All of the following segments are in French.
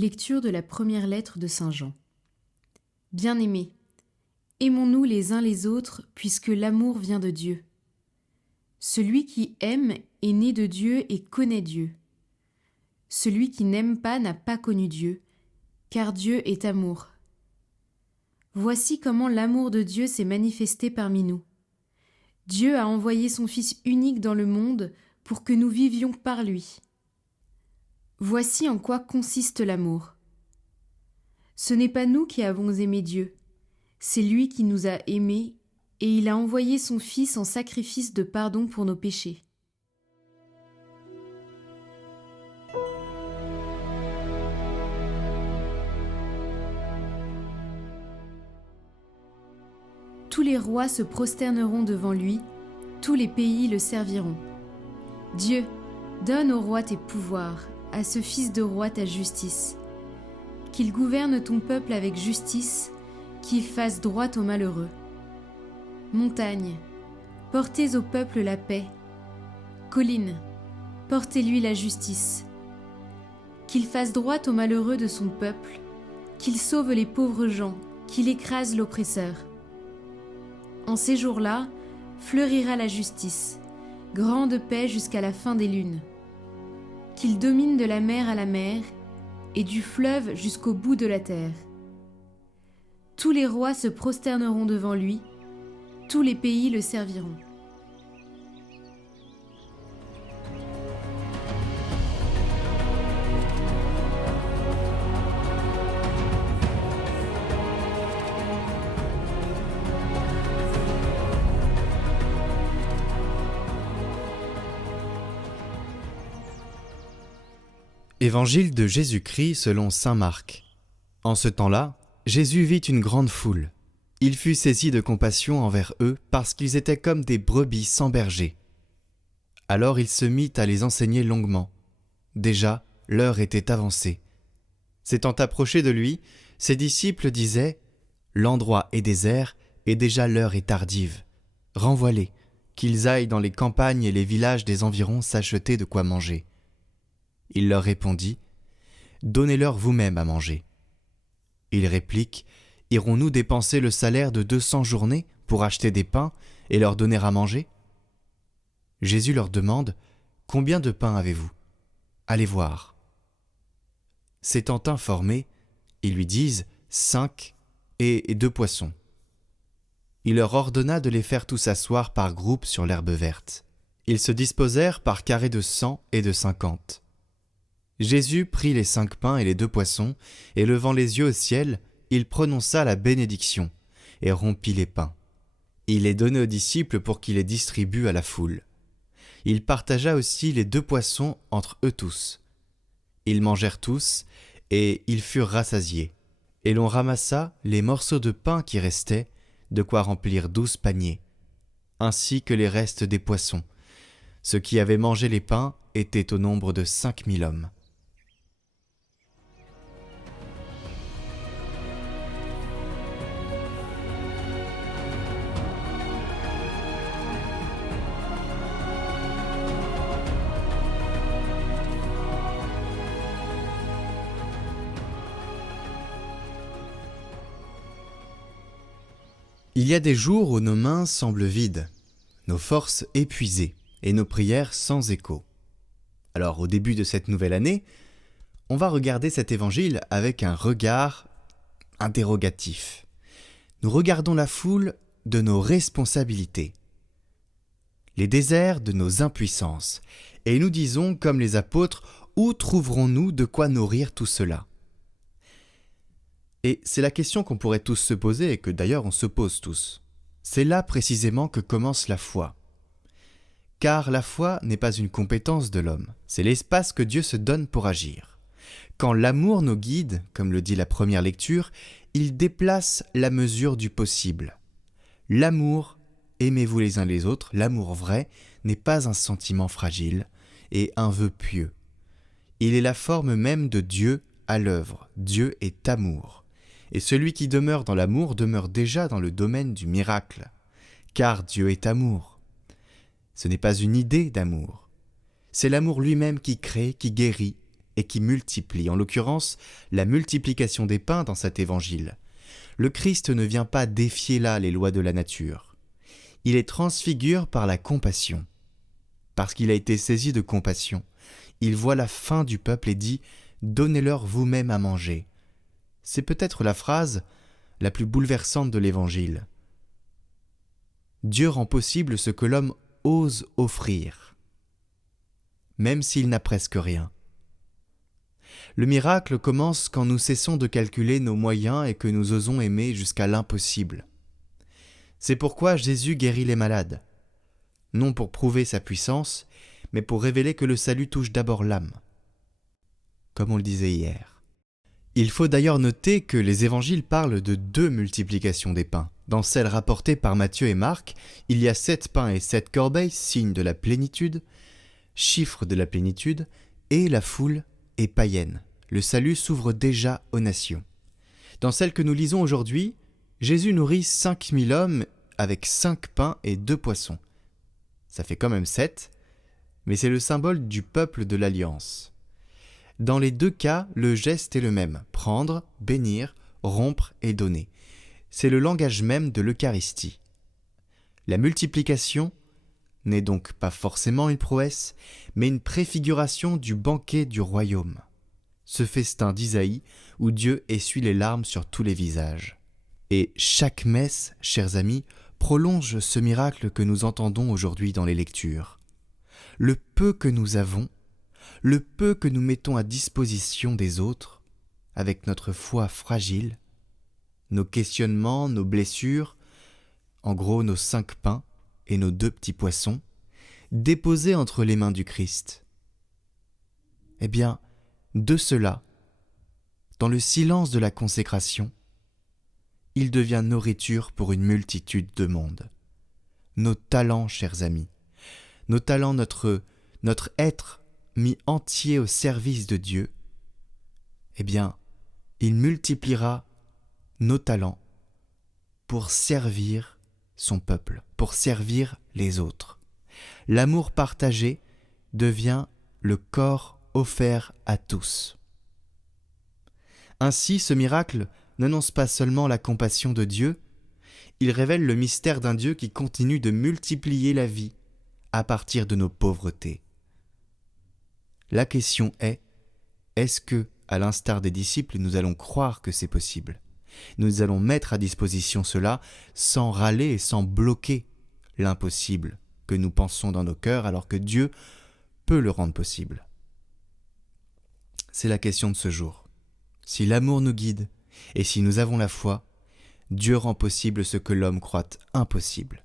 Lecture de la première lettre de Saint Jean. Bien-aimés, aimons-nous les uns les autres, puisque l'amour vient de Dieu. Celui qui aime est né de Dieu et connaît Dieu. Celui qui n'aime pas n'a pas connu Dieu, car Dieu est amour. Voici comment l'amour de Dieu s'est manifesté parmi nous. Dieu a envoyé son Fils unique dans le monde pour que nous vivions par lui. Voici en quoi consiste l'amour. Ce n'est pas nous qui avons aimé Dieu, c'est lui qui nous a aimés et il a envoyé son Fils en sacrifice de pardon pour nos péchés. Tous les rois se prosterneront devant lui, tous les pays le serviront. Dieu, donne au roi tes pouvoirs, à ce fils de roi ta justice. Qu'il gouverne ton peuple avec justice, qu'il fasse droit aux malheureux. Montagne, portez au peuple la paix. Collines, portez-lui la justice. Qu'il fasse droit aux malheureux de son peuple, qu'il sauve les pauvres gens, qu'il écrase l'oppresseur. En ces jours-là, fleurira la justice, grande paix jusqu'à la fin des lunes. Qu'il domine de la mer à la mer, et du fleuve jusqu'au bout de la terre. Tous les rois se prosterneront devant lui, tous les pays le serviront. Évangile de Jésus-Christ selon saint Marc. En ce temps-là, Jésus vit une grande foule. Il fut saisi de compassion envers eux parce qu'ils étaient comme des brebis sans berger. Alors il se mit à les enseigner longuement. Déjà, l'heure était avancée. S'étant approché de lui, ses disciples disaient « L'endroit est désert et déjà l'heure est tardive. Renvoie-les, qu'ils aillent dans les campagnes et les villages des environs s'acheter de quoi manger. » Il leur répondit « Donnez-leur vous-même à manger. » Ils répliquent « Irons-nous dépenser le salaire de 200 journées pour acheter des pains et leur donner à manger ?» Jésus leur demande « Combien de pains avez-vous ? Allez voir. » S'étant informés, ils lui disent « 5 et 2 poissons. » Il leur ordonna de les faire tous asseoir par groupes sur l'herbe verte. Ils se disposèrent par carrés de 100 et de 50. Jésus prit les 5 pains et les 2 poissons, et levant les yeux au ciel, il prononça la bénédiction, et rompit les pains. Il les donna aux disciples pour qu'ils les distribuent à la foule. Il partagea aussi les 2 poissons entre eux tous. Ils mangèrent tous, et ils furent rassasiés. Et l'on ramassa les morceaux de pain qui restaient, de quoi remplir 12 paniers, ainsi que les restes des poissons. Ceux qui avaient mangé les pains étaient au nombre de 5000 hommes. Il y a des jours où nos mains semblent vides, nos forces épuisées et nos prières sans écho. Alors au début de cette nouvelle année, on va regarder cet évangile avec un regard interrogatif. Nous regardons la foule de nos responsabilités, les déserts de nos impuissances, et nous disons comme les apôtres, où trouverons-nous de quoi nourrir tout cela ? Et c'est la question qu'on pourrait tous se poser et que d'ailleurs on se pose tous. C'est là précisément que commence la foi. Car la foi n'est pas une compétence de l'homme, c'est l'espace que Dieu se donne pour agir. Quand l'amour nous guide, comme le dit la première lecture, il déplace la mesure du possible. L'amour, aimez-vous les uns les autres, l'amour vrai, n'est pas un sentiment fragile et un vœu pieux. Il est la forme même de Dieu à l'œuvre. Dieu est amour. Et celui qui demeure dans l'amour demeure déjà dans le domaine du miracle, car Dieu est amour. Ce n'est pas une idée d'amour, c'est l'amour lui-même qui crée, qui guérit et qui multiplie, en l'occurrence la multiplication des pains dans cet évangile. Le Christ ne vient pas défier là les lois de la nature. Il les transfigure par la compassion. Parce qu'il a été saisi de compassion, il voit la faim du peuple et dit « Donnez-leur vous-même à manger ». C'est peut-être la phrase la plus bouleversante de l'Évangile. Dieu rend possible ce que l'homme ose offrir, même s'il n'a presque rien. Le miracle commence quand nous cessons de calculer nos moyens et que nous osons aimer jusqu'à l'impossible. C'est pourquoi Jésus guérit les malades, non pour prouver sa puissance, mais pour révéler que le salut touche d'abord l'âme, comme on le disait hier. Il faut d'ailleurs noter que les évangiles parlent de 2 multiplications des pains. Dans celle rapportée par Matthieu et Marc, il y a 7 pains et 7 corbeilles, signe de la plénitude, chiffre de la plénitude, et la foule est païenne. Le salut s'ouvre déjà aux nations. Dans celle que nous lisons aujourd'hui, Jésus nourrit 5000 hommes avec 5 pains et 2 poissons. Ça fait quand même 7, mais c'est le symbole du peuple de l'Alliance. Dans les 2 cas, le geste est le même, prendre, bénir, rompre et donner. C'est le langage même de l'Eucharistie. La multiplication n'est donc pas forcément une prouesse, mais une préfiguration du banquet du royaume. Ce festin d'Isaïe où Dieu essuie les larmes sur tous les visages. Et chaque messe, chers amis, prolonge ce miracle que nous entendons aujourd'hui dans les lectures. Le peu que nous avons, le peu que nous mettons à disposition des autres, avec notre foi fragile, nos questionnements, nos blessures, en gros nos 5 pains et nos 2 petits poissons, déposés entre les mains du Christ. Eh bien, de cela, dans le silence de la consécration, il devient nourriture pour une multitude de monde. Nos talents, chers amis, nos talents, notre être mis entier au service de Dieu, eh bien, il multipliera nos talents pour servir son peuple, pour servir les autres. L'amour partagé devient le corps offert à tous. Ainsi, ce miracle n'annonce pas seulement la compassion de Dieu, il révèle le mystère d'un Dieu qui continue de multiplier la vie à partir de nos pauvretés. La question est-ce que, à l'instar des disciples, nous allons croire que c'est possible ? Nous allons mettre à disposition cela sans râler et sans bloquer l'impossible que nous pensons dans nos cœurs alors que Dieu peut le rendre possible. C'est la question de ce jour. Si l'amour nous guide et si nous avons la foi, Dieu rend possible ce que l'homme croit impossible.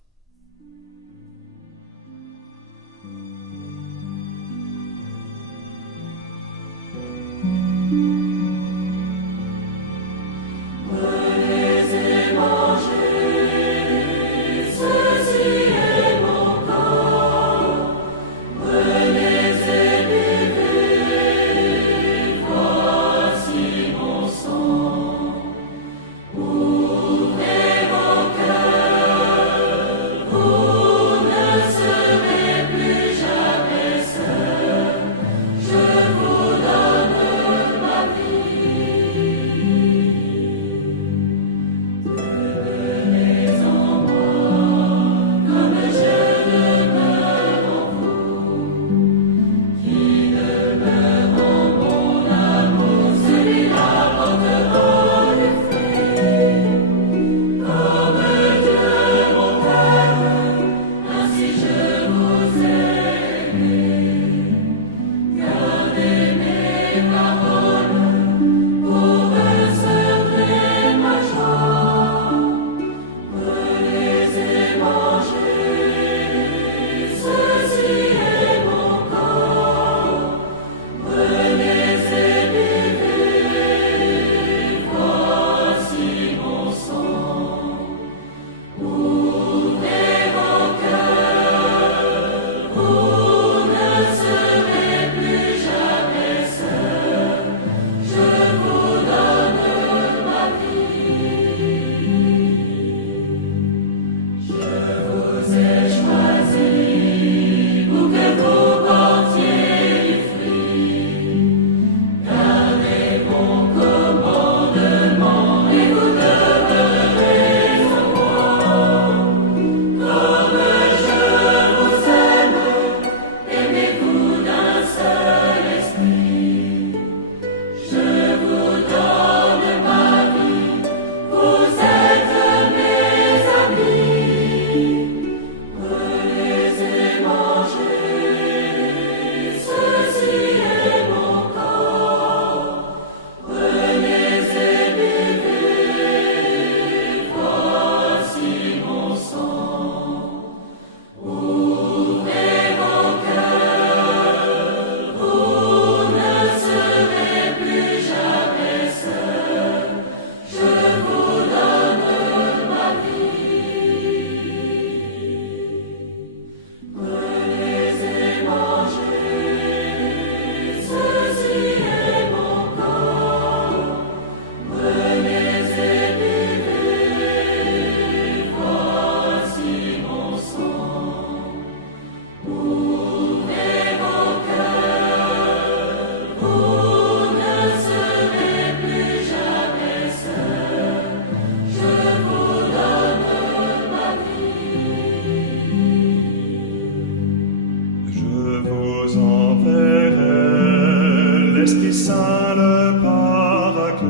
l'Esprit Saint, le Paraclet.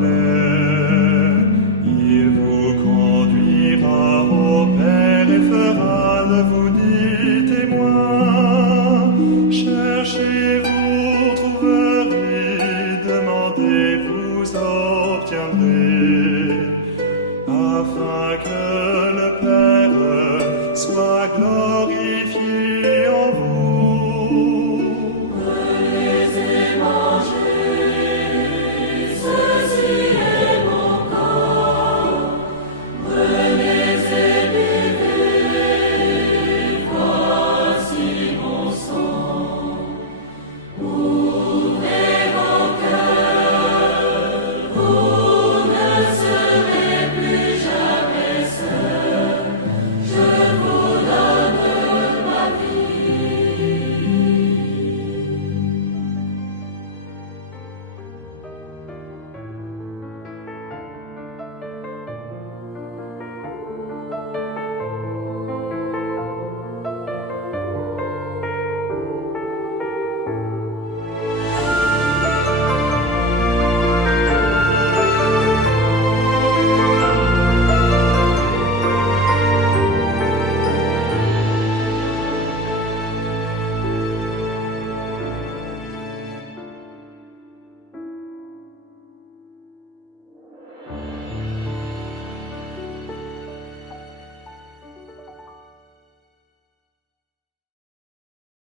Il vous conduira au Père et fera de vous des témoins. Cherchez